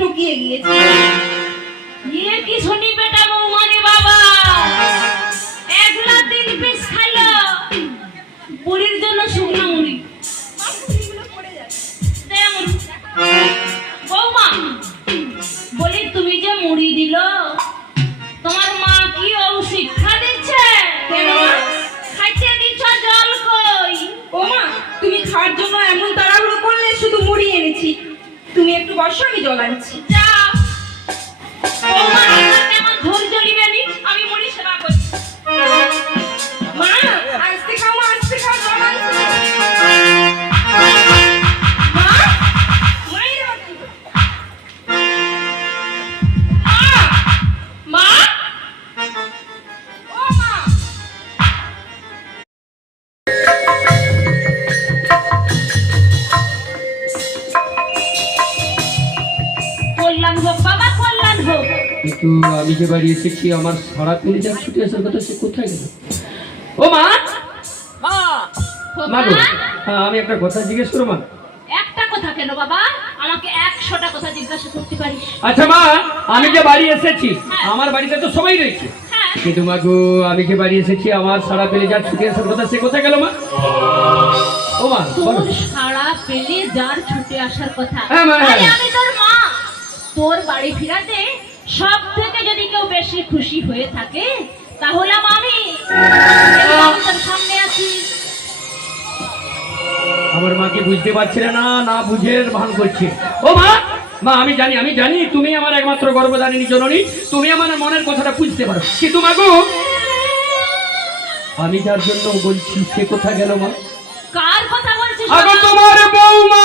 টকিয়ে গিয়েছে। ये की सुनी बेटा बौमानी बाबा একলা 3 পিস খাইলো বুড়ির জন্য শুকনা মুড়ি বৌমা বলি তুমি যে মুড়ি দিলো তোমার মা কি ও শিক্ষা দিচ্ছে কেন খাইতে দিছ জল কই ও মা, তুমি খাওয়ার জন্য এমন তাড়াহুড়ো করলে, শুধু মুড়ি এনেছি। তুমি একটু বসো, আমি জল আনছি। যাও বৌমা কেমন ধৈর্য নিবেনি আমি মুড়ি সেবা করছি মা, আস্তে খাও মা, আস্তে খাও, জল আনছি। মা, মায়ের বাকি। মা, ও মা, কল্যাণ হোক বাবা কল্যাণ হোক কিন্তু আমি যে বাড়ি এসেছি আমার সারা পেলে যা ছুটে আসার কথা সে কোথায় গেল? ও মা, মা গো, হ্যাঁ, আমি একটা কথা জিজ্ঞেস করো মা। একটা কথা কেন বাবা আমাকে 100টা কথা জিজ্ঞাসা করতে পারিস আচ্ছা মা, আমি যে বাড়ি এসেছি আমার বাড়িতে তো সবাই রয়েছে, হ্যাঁ কিন্তু মা গো আমি যে বাড়ি এসেছি আমার সারা পেলে যা ছুটে আসার কথা সে কোথায় গেল মা? ও মা বলো। তোর সারা পেলে যার ছুটে আসার কথা হ্যাঁ, মা, হ্যাঁ। আরে আমি তোর মা তোর বাড়ি ফিরাতে সব থেকে যদি কেউ বেশি খুশি হয়ে থাকে তাহলে আমি তোর সামনে আছি আমার মাকে বুঝতে পারছিলে না, না বুঝের ভান করছে। ও মা, মা আমি জানি তুমি আমার একমাত্র গর্ভধারিণী জননী, তুমি আমার মনের কথাটা বুঝতে পারো, কিন্তু মা গো আমি যার জন্য বলছি সে কোথায় গেল মা? কার কথা বলছিস আগো বাবা? তোমার বৌমা।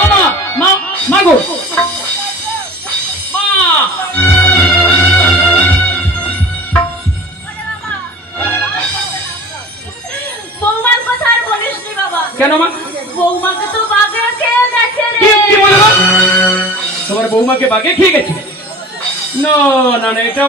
ও মা, মা, মা গো, মা। বৌমার কথা আর বলিস নি বাবা কেন মা? বৌমাকে তো বাগে খেয়ে গেছে কি রে বলো মা? তোমার বৌমাকে বাগে খেয়ে গেছে? না না না, এটা